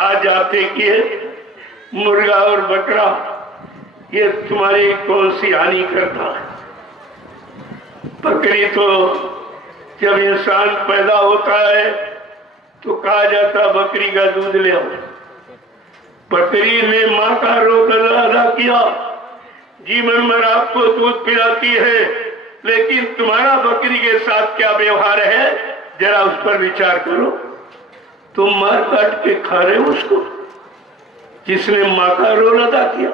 आज आपने किए मुर्गा और बकरा, ये तुम्हारी कौन सी हानि करता है? बकरी तो जब इंसान पैदा होता है तो कहा जाता बकरी का दूध ले आओ। बकरी ने माँ का रोल अदा किया, जीवन भर आपको दूध पिलाती है, लेकिन तुम्हारा बकरी के साथ क्या व्यवहार है जरा उस पर विचार करो। तुम मार काट के खा रहे हो उसको, जिसने माँ का रोल अदा किया,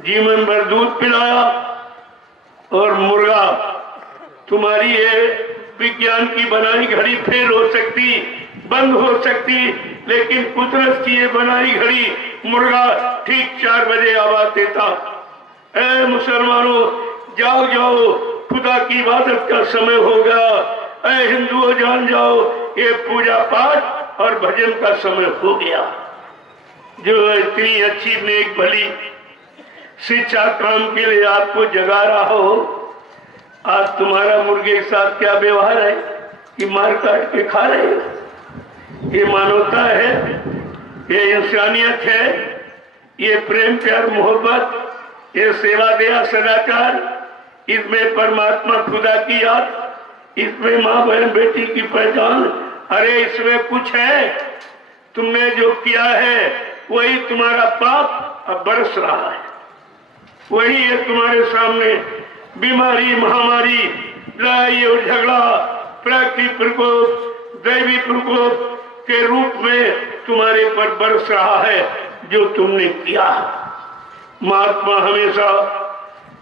जीवन भर दूध पिलाया। और मुर्गा, तुम्हारी ये विज्ञान की बनाई घड़ी फेल हो सकती, बंद हो सकती, लेकिन कुदरत की ये बनाई घड़ी मुर्गा ठीक 4 बजे आवाज देता, ऐ मुसलमानों जाओ जाओ, खुदा की इबादत का समय हो गया। ऐ हिंदुओं जान जाओ, ये पूजा पाठ और भजन का समय हो गया। जो इतनी अच्छी नेक भली शिक्षा काम के लिए आपको जगा रहा हो, आज तुम्हारा मुर्गे के साथ क्या व्यवहार है कि मार काट के खा रहे हो। ये मानवता है, ये इंसानियत है, ये प्रेम प्यार मोहब्बत, ये सेवा दया सदाचार, इसमें परमात्मा खुदा की याद, इसमें माँ बहन बेटी की पहचान। अरे इसमें कुछ है, तुमने जो किया है वही तुम्हारा पाप अब बरस रहा है, वही है तुम्हारे सामने। बीमारी, महामारी, लड़ाई और झगड़ा, प्राकृतिक प्रकोप, दैवी प्रकोप के रूप में तुम्हारे पर बरस रहा है जो तुमने किया। महात्मा हमेशा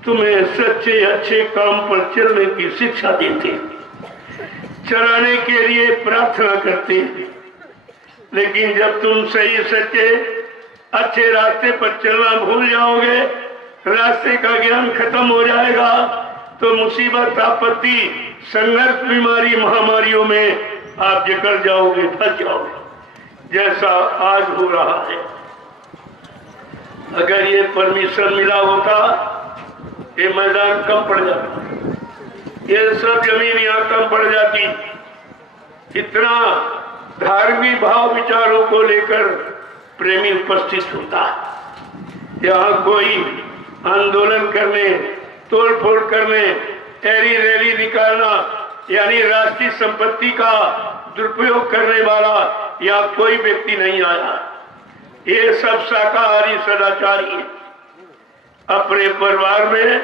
तुम्हें सच्चे अच्छे काम पर चलने की शिक्षा देते, चलाने के लिए प्रार्थना करते, लेकिन जब तुम सही सच्चे अच्छे रास्ते पर चलना भूल जाओगे, रास्ते का ज्ञान खत्म हो जाएगा, तो मुसीबत, आपत्ति, संघर्ष, बीमारी, महामारियों में आप जकड़ जाओगे, फंस जाओगे, जैसा आज हो रहा है। अगर ये परमिशन मिला होता, ये मैदान कम पड़ जाता, ये सब जमीन यहाँ कम पड़ जाती। इतना धार्मिक भाव विचारों को लेकर प्रेमी उपस्थित होता है। यहाँ कोई आंदोलन करने, तोड़ फोड़ करने, रैली रैली निकालना, यानी राष्ट्रीय संपत्ति का दुरुपयोग करने वाला या कोई व्यक्ति नहीं आया। ये सब शाकाहारी सदाचारी है। अपने परिवार में,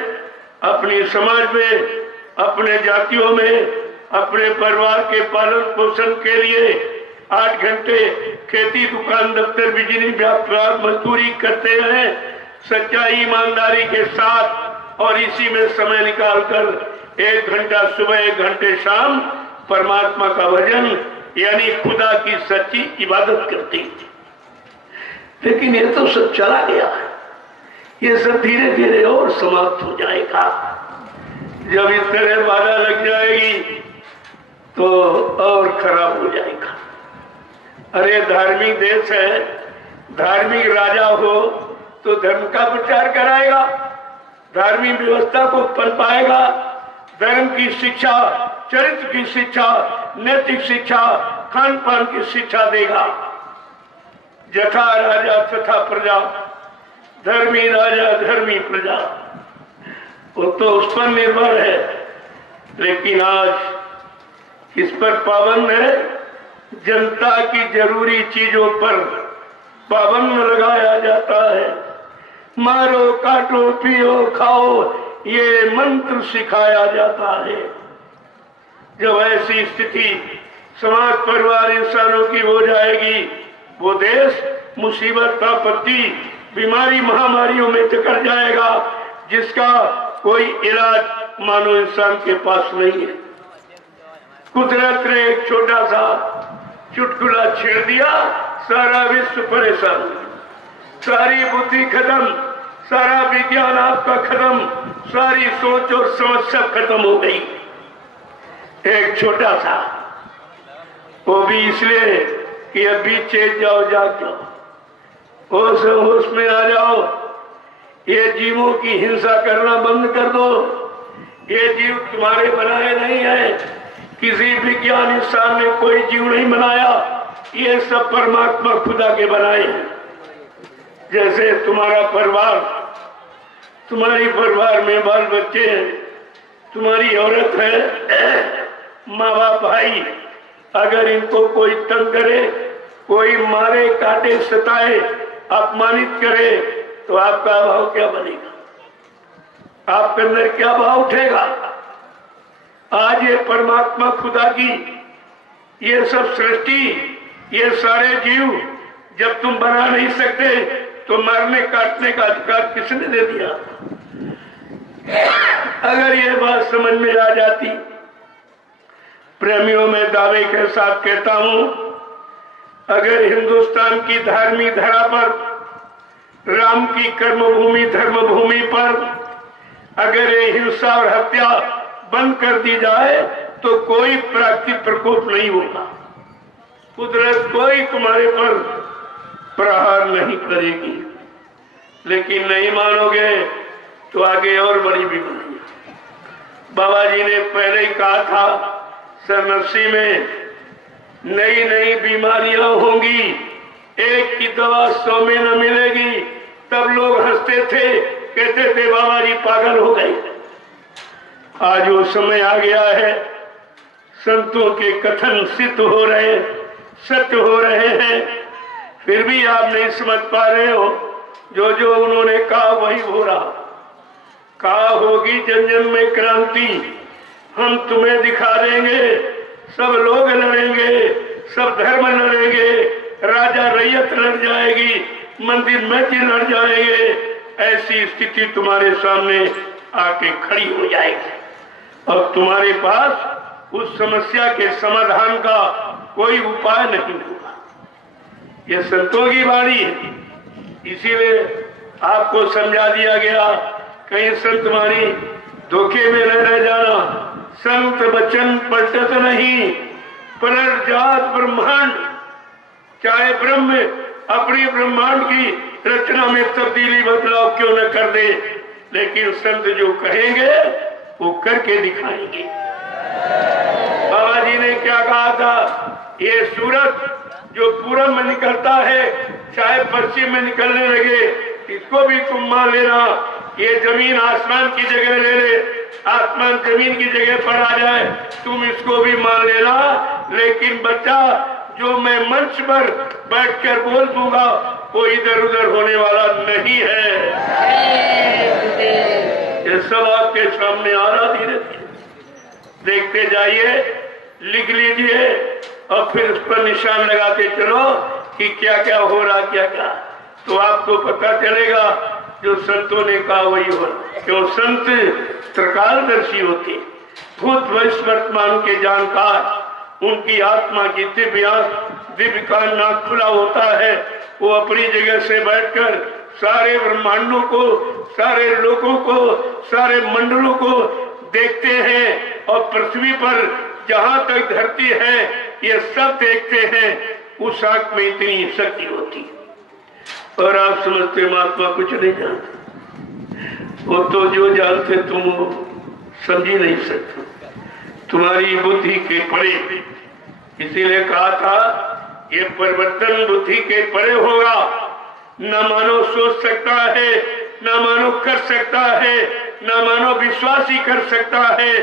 अपनी समाज में, अपने जातियों में, अपने परिवार के पालन पोषण के लिए 8 घंटे खेती, दुकान, दफ्तर, बिजली, व्यापार, मजदूरी करते हैं सच्चाई ईमानदारी के साथ, और इसी में समय निकालकर 1 घंटा सुबह, 1 घंटे शाम परमात्मा का भजन यानी खुदा की सच्ची इबादत करते हैं। लेकिन ये तो सब चला गया है, ये सब धीरे धीरे और समाप्त हो जाएगा। जब इस तरह बाधा लग जाएगी तो और खराब हो जाएगा। अरे धार्मिक देश है, धार्मिक राजा हो तो धर्म का प्रचार कराएगा, धार्मिक व्यवस्था को पनपाएगा, धर्म की शिक्षा, चरित्र की शिक्षा, नैतिक शिक्षा, खान पान की शिक्षा देगा। जथा राजा तथा प्रजा, धर्मी राजा धर्मी प्रजा, वो तो उस पर निर्भर है। लेकिन आज किस पर पाबंद है? जनता की जरूरी चीजों पर पाबंद लगाया जाता है। मारो, काटो, पियो, खाओ, ये मंत्र सिखाया जाता है। जब ऐसी स्थिति समाज, परिवार, इंसानों की हो जाएगी, वो देश मुसीबत, आपत्ति, बीमारी, महामारियों में जकड़ जाएगा, जिसका कोई इलाज मानो इंसान के पास नहीं है। कुदरत ने एक छोटा सा चुटकुला छेड़ दिया, सारा विश्व परेशान, सारी बुद्धि खत्म, सारा विज्ञान आपका खत्म, सारी सोच और समझ सब खत्म हो गई। एक छोटा सा, वो भी इसलिए कि अभी चेत जाओ, जाग जाओ, होश होश में आ जाओ, ये जीवों की हिंसा करना बंद कर दो। ये जीव तुम्हारे बनाए नहीं है, किसी विज्ञान इंसान ने कोई जीव नहीं बनाया, ये सब परमात्मा खुदा के बनाए हैं। जैसे तुम्हारा परिवार, तुम्हारी परिवार में बाल बच्चे हैं, तुम्हारी औरत है, माँ बाप भाई, अगर इनको कोई तंग करे, कोई मारे, काटे, सताए, अपमानित करे, तो आपका भाव क्या बनेगा? आपके अंदर क्या भाव उठेगा? आज ये परमात्मा खुदा की ये सब सृष्टि, ये सारे जीव जब तुम बना नहीं सकते तो मारने काटने का अधिकार किसने दे दिया? अगर ये बात समझ में आ जाती, प्रेमियों में दावे के साथ कहता हूं, अगर हिंदुस्तान की धार्मिक धरा पर, राम की कर्मभूमि धर्मभूमि पर अगर ये हिंसा और हत्या बंद कर दी जाए तो कोई प्राकृतिक प्रकोप नहीं होगा। कुदरत कोई तुम्हारे पर प्रहार नहीं करेगी। लेकिन नहीं मानोगे तो आगे और बड़ी बीमारी। बाबा जी ने पहले ही कहा था, सन 80 में नई नई बीमारियां होंगी, एक की दवा 100 में न मिलेगी। तब लोग हंसते थे, कहते थे बाबा जी पागल हो गए। आज वो समय आ गया है, संतों के कथन सिद्ध हो रहे, सत्य हो रहे हैं, फिर भी आप नहीं समझ पा रहे हो। जो जो उन्होंने कहा वही हो रहा। कहा होगी जन जन में क्रांति, हम तुम्हें दिखा देंगे, सब लोग लड़ेंगे, सब धर्म लड़ेंगे, राजा रैयत लड़ जाएगी, मंदिर मस्जिद लड़ जाएंगे। ऐसी स्थिति तुम्हारे सामने आके खड़ी हो जाएगी और तुम्हारे पास उस समस्या के समाधान का कोई उपाय नहीं होगा। यह संतों की वाणी है, इसीलिए आपको समझा दिया गया। कहीं संत वाणी धोखे में न रह जाना। संत वचन पलटत नहीं, पलट जात ब्रह्मांड। चाहे ब्रह्म अपनी ब्रह्मांड की रचना में तब्दीली बदलाव क्यों न कर दे, लेकिन संत जो कहेंगे वो करके दिखाएंगे। बाबा जी ने क्या कहा था, ये सूरज जो पूरब में निकलता है, चाहे पश्चिम में निकलने लगे, इसको भी तुम मान लेना। ये जमीन आसमान की जगह ले ले, आसमान जमीन की जगह पर आ जाए, तुम इसको भी मान लेना। लेकिन बच्चा, जो मैं मंच पर बैठकर बोल दूंगा वो इधर उधर होने वाला नहीं है। ये सब आपके सामने आ रहा, धीरे धीरे देखते जाइए, लिख लीजिए और फिर उस पर निशान लगाते चलो कि क्या क्या हो रहा, क्या क्या, तो आपको पता चलेगा जो संतों ने कहा वही हो रहा। क्यों? संत त्रिकालदर्शी होते, भूत भविष्य वर्तमान के जानकार। उनकी आत्मा की दिव्य कान नाक खुला होता है। वो अपनी जगह से बैठकर सारे ब्रह्मांडों को, सारे लोगों को, सारे मंडलों को देखते हैं और पृथ्वी पर जहां तक धरती है ये सब देखते हैं। उस आंख में इतनी शक्ति होती और आप समझते महात्मा कुछ नहीं जानते। वो तो जो जानते तुम समझ ही नहीं सकते, तुम्हारी बुद्धि के परे। इसीलिए कहा था ये परिवर्तन बुद्धि के परे होगा। न मानो सोच सकता है, न मानो कर सकता है, न मानो विश्वास ही कर सकता है।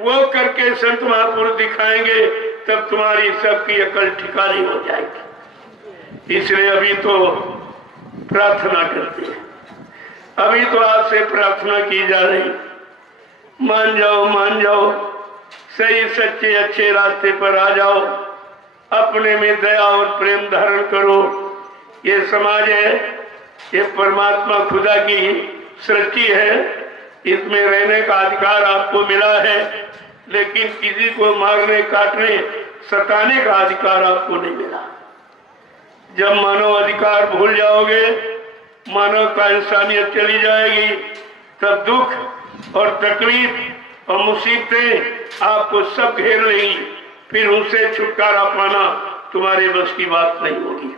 वो करके संत महापुरुष दिखाएंगे, तब तुम्हारी सबकी अकल ठिकानी हो जाएगी। इसलिए अभी तो प्रार्थना करते हैं, अभी तो आपसे प्रार्थना की जा रही, मान जाओ, मान जाओ, सही सच्चे अच्छे रास्ते पर आ जाओ, अपने में दया और प्रेम धारण करो। ये समाज है, ये परमात्मा खुदा की सृष्टि है, इसमें रहने का अधिकार आपको मिला है, लेकिन किसी को मारने, काटने, सताने का अधिकार आपको नहीं मिला। जब मानव अधिकार भूल जाओगे, मानवता इंसानियत चली जाएगी, तब दुख और तकलीफ और मुसीबतें आपको सब घेर लेंगी। फिर उनसे छुटकारा पाना तुम्हारे बस की बात नहीं होगी।